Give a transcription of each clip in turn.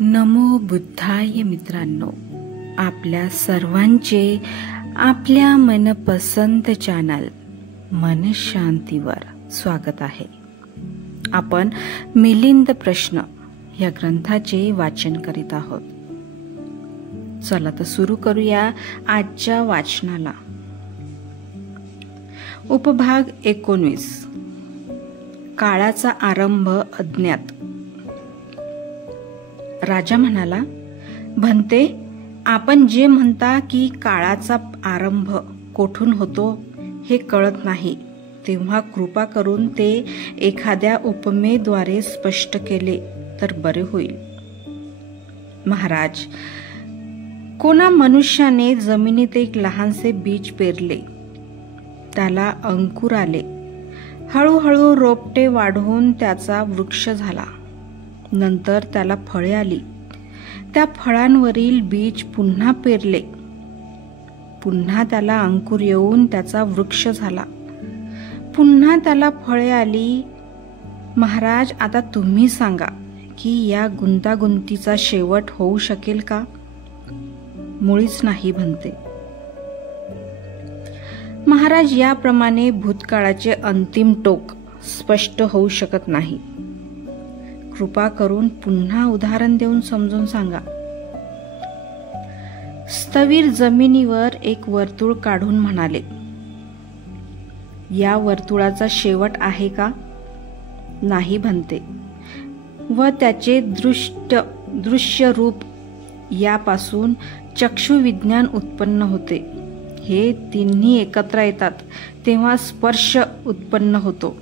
नमो बुद्धाय मित्रांनो, आपल्या सर्वांचे आपल्या मनपसंत चॅनल मन शांतीवर स्वागत आहे. आपण मिलिंद प्रश्न या ग्रंथाचे वाचन करीत आहोत. चला तर सुरू करूया आजच्या वाचनाला. उपभाग 19. काळाचा आरंभ अज्ञात. राजा म्हणाला, भन्ते, आपण जे म्हणता की काळाचा आरंभ कोठून होतो हे कळत नाही, तेव्हा कृपा करून ते एखाद्या उपमेद्वारे स्पष्ट केले तर बरे होईल. महाराज, कोणा मनुष्याने जमिनीत एक लहानसे बीज पेरले, त्याला अंकुर आले, हळूहळू रोपटे वाढून त्याचा वृक्ष झाला. नंतर त्याला फळे आली, त्या फळांवरील बीज पुन्हा पेरले, पुन्हा त्याला अंकुर येऊन त्याचा वृक्ष झाला, पुन्हा त्याला फळे आली. महाराज, आता तुम्ही सांगा की या गुंतागुंतीचा शेवट होऊ शकेल का? मुळीच नाही भन्ते. महाराज, याप्रमाणे भूतकाळाचे अंतिम टोक स्पष्ट होऊ शकत नाही. कृपा करून पुन्हा उदाहरण देऊन समजून सांगा. स्थविर जमिनीवर एक वर्तुळ काढून म्हणाले, या वर्तुळाचा शेवट आहे का? नाही भन्ते. व त्याचे दृश्य रूप यापासून चक्षु विज्ञान उत्पन्न होते. हे तिन्ही एकत्र येतात तेव्हा स्पर्श उत्पन्न होतो.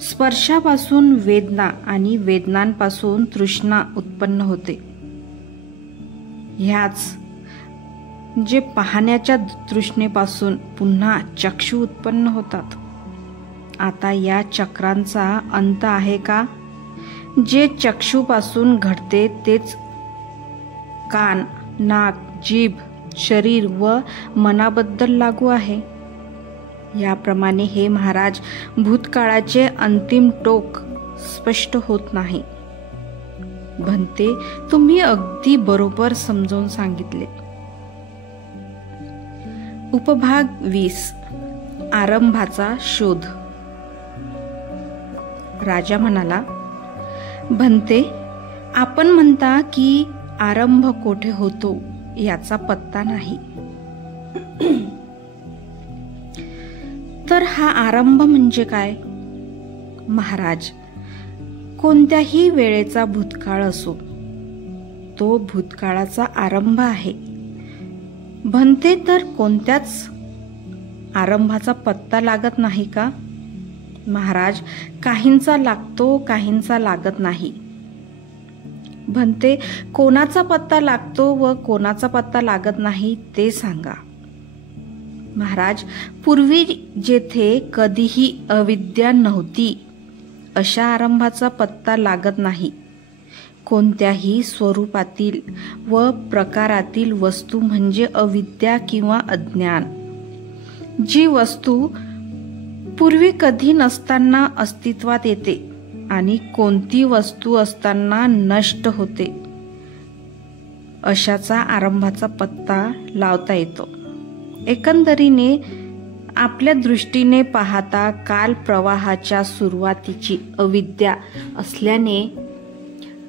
स्पर्शापासून वेदना आणि वेदनांपासून तृष्णा उत्पन्न होते. ह्याच जे पाहण्याच्या तृष्णेपासून पुन्हा चक्षु उत्पन्न होतात. आता या चक्रांचा अंत आहे का? जे चक्षुपासून घडते तेच कान, नाक, जीभ, शरीर व मनाबद्दल लागू आहे. याप्रमाणे हे महाराज, भूतकाळाचे अंतिम टोक स्पष्ट होत नाही. भन्ते, तुम्ही अगदी बरोबर समजावून सांगितले. उपभाग 20. आरंभाचा शोध. राजा म्हणाला, भन्ते, आपण म्हणता की आरंभ कोठे होतो याचा पत्ता नाही. तर हा आरंभ म्हणजे काय? महाराज, कोणत्याही वेळेचा भूतकाळ असो, तो भूतकाळाचा आरंभ आहे. भन्ते, तर कोणत्याच आरंभाचा पत्ता लागत नाही का? महाराज, काहींचा लागतो, काहींचा लागत नाही. भन्ते, कोणाचा पत्ता लागतो व कोणाचा पत्ता लागत नाही ते सांगा. महाराज, पूर्वी जेथे कधीही अविद्या नव्हती अशा आरंभाचा पत्ता लागत नाही. कोणत्याही स्वरूपातील व प्रकारातील वस्तू म्हणजे अविद्या किंवा अज्ञान. जी वस्तू पूर्वी कधी नसताना अस्तित्वात येते आणि कोणती वस्तू असताना नष्ट होते, अशाचा आरंभाचा पत्ता लावता येतो. एकंदरीने आपल्या दृष्टीने पाहता काल प्रवाहाच्या सुरुवातीची अविद्या असल्याने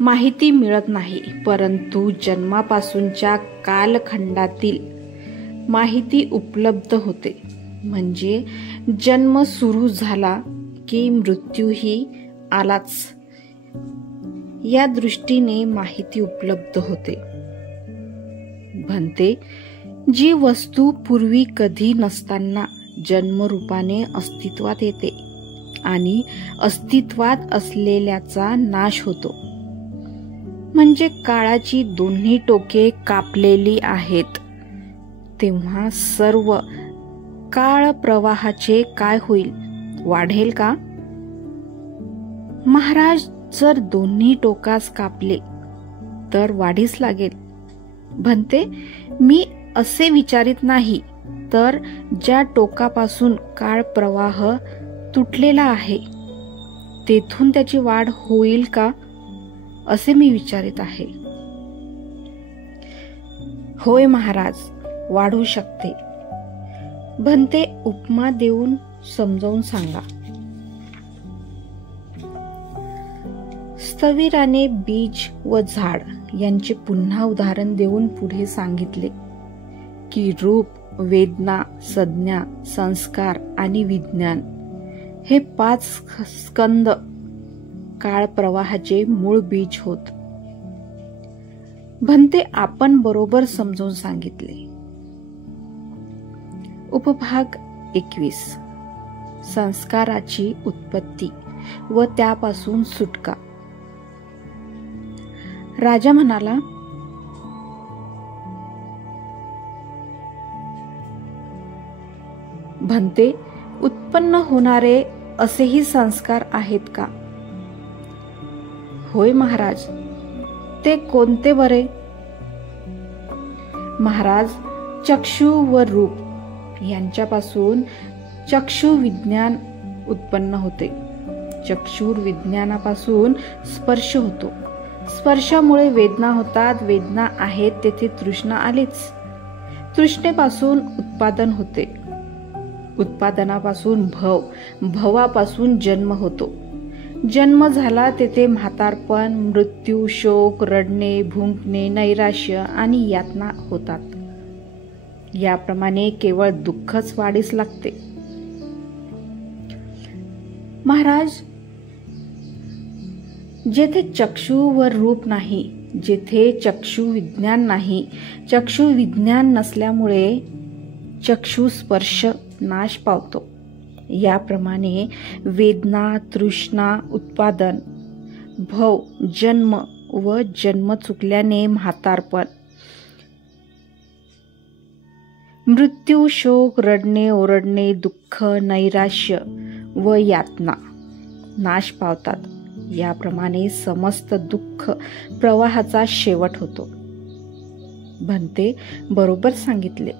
माहिती मिळत नाही, परंतु जन्मापासूनच्या कालखंडातील माहिती उपलब्ध होते. म्हणजे जन्म सुरू झाला की मृत्यूही आलाच, या दृष्टीने माहिती उपलब्ध होते. भन्ते, जी वस्तू पूर्वी कधी नसताना जन्मरूपाने अस्तित्वात येते आणि अस्तित्वात असलेल्याचा नाश होतो, म्हणजे काळाची दोन्ही टोके कापलेली आहेत, तेव्हा सर्व काळ प्रवाहाचे काय होईल? वाढेल का? महाराज, जर दोन्ही टोकास कापले तर वाढीस लागेल. भन्ते, मी असे विचारित नाही, तर ज्या टोकापासून काळ प्रवाह तुटलेला आहे तेथून त्याची वाढ होईल का, असे मी विचारित आहे. होय महाराज, वाढू शकते. भंते उपमा देऊन समजावून सांगा. स्थविराने बीज व झाड यांचे पुन्हा उदाहरण देऊन पुढे सांगितले की रूप, वेदना, संज्ञा, संस्कार आणि विज्ञान हे 5 स्कंद काळ प्रवाहाचे मूळ बीज होत. भंते आपण बरोबर समजावून सांगितले. उपभाग 21. संस्काराची उत्पत्ती व त्यापासून सुटका. राजा म्हणाला, भंते, उत्पन्न होणारे असेही संस्कार आहेत का? होय महाराज. ते कोणते बरे? महाराज, चक्षु व रूप यांच्यापासून चक्षु विज्ञान उत्पन्न होते. चक्षुर विज्ञानापासून स्पर्श होतो. स्पर्शामुळे वेदना होतात. वेदना आहेत तेथे तृष्णा आलीच. तृष्णेपासून उत्पादन होते. उत्पादनापासून भव, भवापासून जन्म होतो. जन्म झाला तेथे म्हातारपण, मृत्यू, शोक, रडणे, भुंकणे, नैराश्य आणि यातना होतात. याप्रमाणे केवळ दुःखच वाढीस लागते. महाराज, जेथे चक्षु व रूप नाही, जेथे चक्षु विज्ञान नाही, चक्षु विज्ञान नसल्यामुळे चक्षु स्पर्श नाश पावतो. याप्रमाणे वेदना, तृष्णा, उत्पादन, भव, जन्म व जन्म चुकल्याने म्हातारपण, मृत्यू, शोक, रडणे, ओरडणे, दुःख, नैराश्य व यातना नाश पावतात. याप्रमाणे समस्त दुःख प्रवाहाचा शेवट होतो. भंते, बरोबर सांगितले.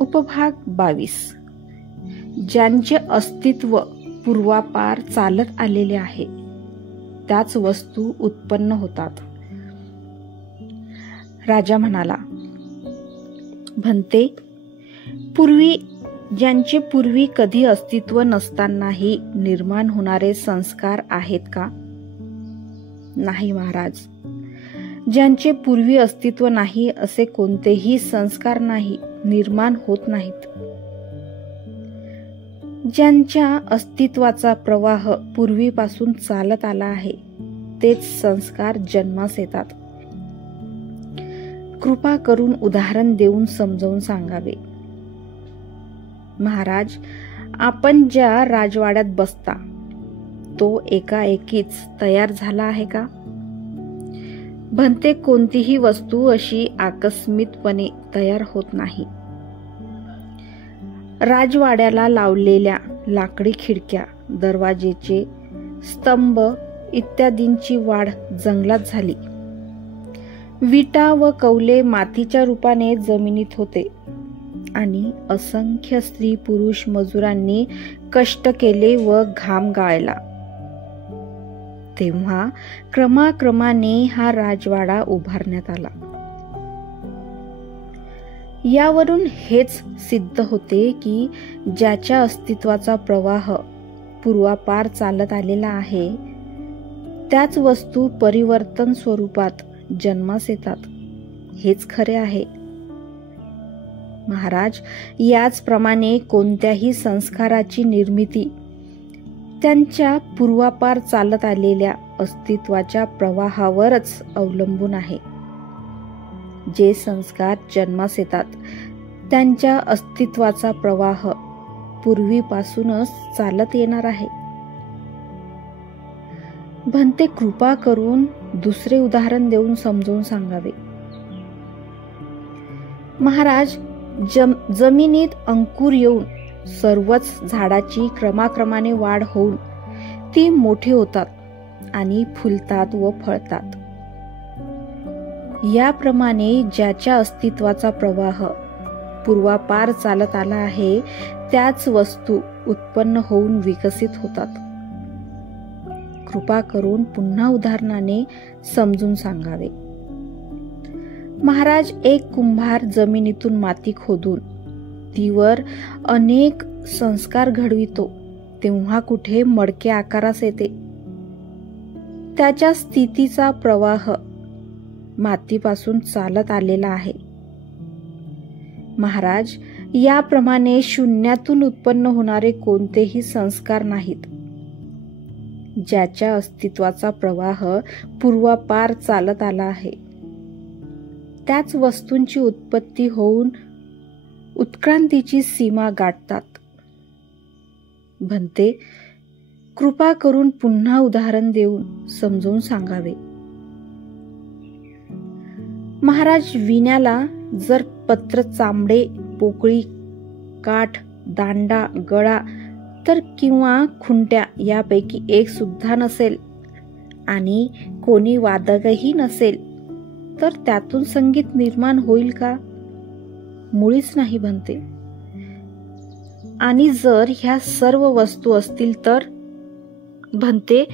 उपभाग 22. ज्यांचे अस्तित्व पूर्वापार चालत आलेले आहे त्याच वस्तू उत्पन्न होतात. राजा म्हणाला, भंते, ज्यांचे पूर्वी कधी अस्तित्व नसतानाही निर्माण होणारे संस्कार आहेत का? नाही महाराज. ज्यांचे पूर्वी अस्तित्व नाही असे कोणतेही संस्कार नाही, निर्माण होत नाहीत. ज्यांच्या अस्तित्वाचा प्रवाह पूर्वीपासून चालत आला आहे तेच संस्कार जन्मास येतात. कृपा करून उदाहरण देऊन समजावून सांगावे. महाराज, आपण ज्या राजवाड्यात बसता तो एकाएकीच तयार झाला आहे का? भंते, कोणतीही वस्तू अशी आकस्मिकपणे तयार होत नाही. राजवाड्याला लावलेल्या लाकडी खिडक्या, दरवाजेचे स्तंभ इत्यादींची वाढ जंगलात झाली. विटा व कौले मातीच्या रूपाने जमिनीत होते आणि असंख्य स्त्री पुरुष मजुरांनी कष्ट केले व घाम गाळला. तेव्हा क्रमाक्रमाने हा राजवाडा उभारण्यात आला. यावरून हेच सिद्ध होते की ज्याच्या अस्तित्वाचा प्रवाह पूर्वापार चालत आलेला आहे त्याच वस्तू परिवर्तन स्वरूपात जन्मास येतात. हेच खरे आहे. महाराज, याचप्रमाणे कोणत्याही संस्काराची निर्मिती त्यांच्या पूर्वापार चालत आलेल्या अस्तित्वाच्या प्रवाहावरच अवलंबून आहे. जे संस्कार जन्मास येतात त्यांच्या अस्तित्वाचा प्रवाह पूर्वीपासूनच चालत येणार आहे. भंते, कृपा करून दुसरे उदाहरण देऊन समजावून सांगावे. महाराज, जमिनीत अंकुर येऊन सर्वच झाडाची क्रमाक्रमाने वाढ होऊन ती मोठी होतात आणि फुलतात व फळतात. याप्रमाणे ज्याच्या अस्तित्वाचा प्रवाह पूर्वापार चालत आला आहे त्याच वस्तू उत्पन्न होऊन विकसित होतात. कृपा करून पुन्हा उदाहरणाने समजून सांगावे. महाराज, एक कुंभार जमिनीतून माती खोदून तीवर अनेक संस्कार घडवितो तेव्हा कुठे मडके आकारास येते. त्याच्या स्थितीचा प्रवाह मातीपासून चालत आलेला आहे. महाराज, याप्रमाणे शून्यातून उत्पन्न होणारे कोणतेही संस्कार नाहीत. ज्याच्या अस्तित्वाचा प्रवाह पूर्वापार चालत आला आहे त्याच वस्तूंची उत्पत्ती होऊन उत्क्रांतीची सीमा गाठतात. भंते, कृपा करून पुन्हा उदाहरण देऊन समजावून सांगावे. महाराज, विण्याला जर पत्र, चांबडे, पोकळी, काठ, दांडा, गळा तर किंवा खुंट्या यापैकी एक सुद्धा नसेल आणि कोणी वादकही नसेल तर त्यातून संगीत निर्माण होईल का? मुळीच नाही भंते. आणि जर ह्या सर्व वस्तू असतील तर? भंते,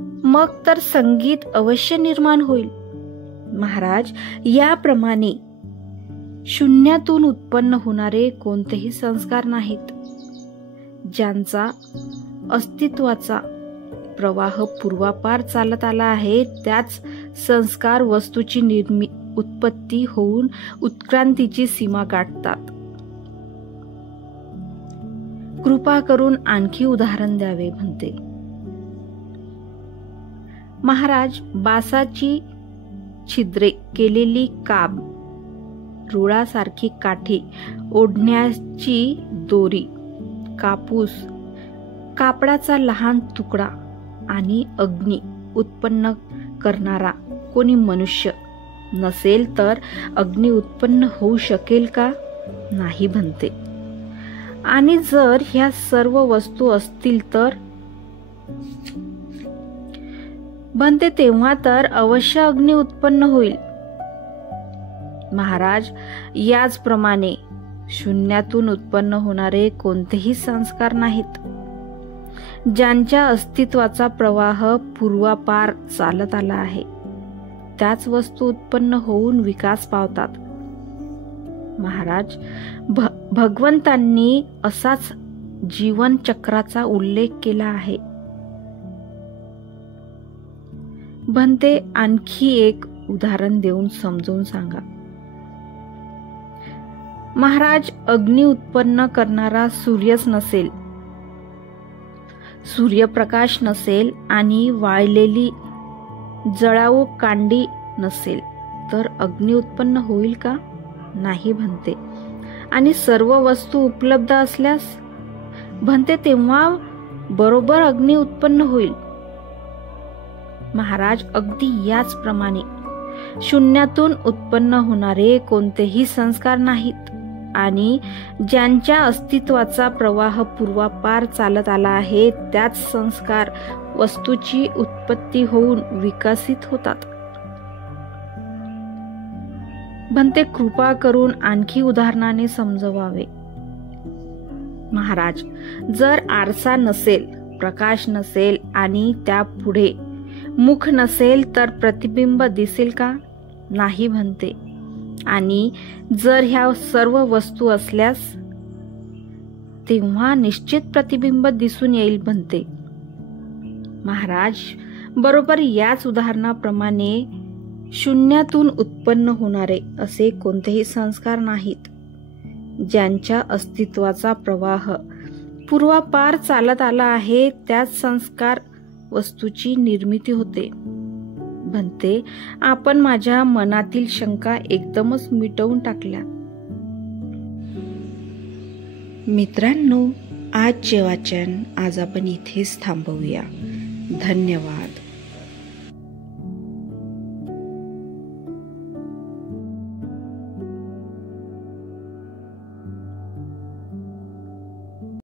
मग तर संगीत अवश्य निर्माण होईल. महाराज, याप्रमाणे शून्यातून उत्पन्न होणारे कोणतेही संस्कार नाहीत. ज्यांचा अस्तित्वाचा प्रवाह पूर्वापार चालत आला आहे त्याच संस्कार वस्तूची उत्पत्ती होऊन उत्क्रांतीची सीमा गाठतात. कृपा करून आणखी उदाहरण द्यावे भंते. महाराज, बासाची छिद्रे केलेली काब, रुळासारखी काठी, ओढण्याची दोरी, कापूस, कापडाचा लहान तुकडा आणि अग्नी उत्पन्न करणारा कोणी मनुष्य नसेल तर अग्नी उत्पन्न होऊ शकेल का? नाही भंते. आणि जर ह्या सर्व वस्तू असतील तर? भंते, तेव्हा तर अवश्य अग्नी उत्पन्न होईल. महाराज, याचप्रमाणे शून्यातून उत्पन्न होणारे कोणतेही संस्कार नाहीत. ज्यांच्या अस्तित्वाचा प्रवाह पूर्वापार चालत आला आहे त्याच वस्तू उत्पन्न होऊन विकास पावतात. महाराज, भगवंतांनी असाच जीवन चक्राचा उल्लेख केला आहे. भंते, आणखी एक उदाहरण देऊन समजावून सांगा. महाराज, अग्नी उत्पन्न करणारा सूर्यच नसेल, सूर्यप्रकाश नसेल आणि वाळलेली जळाऊ कांडी नसेल तर अग्नी उत्पन्न होईल का? नाही भंते. आणि सर्व वस्तू उपलब्ध असल्यास? भंते, तेव्हा बरोबर अग्नी उत्पन्न होईल. महाराज, अगदी याचप्रमाणे शून्यातून उत्पन्न होणारे कोणतेही संस्कार नाहीत आणि ज्यांच्या अस्तित्वाचा प्रवाह पूर्वापार चालत आला आहे त्याच संस्कार वस्तूची उत्पत्ती होऊन विकसित होतात. भंते, कृपा करून आणखी उदाहरणाने समजवावे. महाराज, जर आरसा नसेल, प्रकाश नसेल आणि त्यापुढे मुख नसेल तर प्रतिबिंब दिसेल का? नाही भंते. आणि जर ह्या सर्व वस्तू असल्यास? तेव्हा निश्चित प्रतिबिंब दिसून येईल भंते. महाराज, बरोबर याच उदाहरणाप्रमाणे शून्यातून उत्पन्न होणारे असे कोणतेही संस्कार नाहीत. ज्यांच्या अस्तित्वाचा प्रवाह पूर्वापार चालत आला आहे त्याच संस्कार वस्तूची निर्मिती होते. भंते, आपण माझ्या मनातील शंका एकदमच मिटवून टाकल्या. मित्रांनो, आजचे वाचन आज आपण इथेच थांबवूया. धन्यवाद.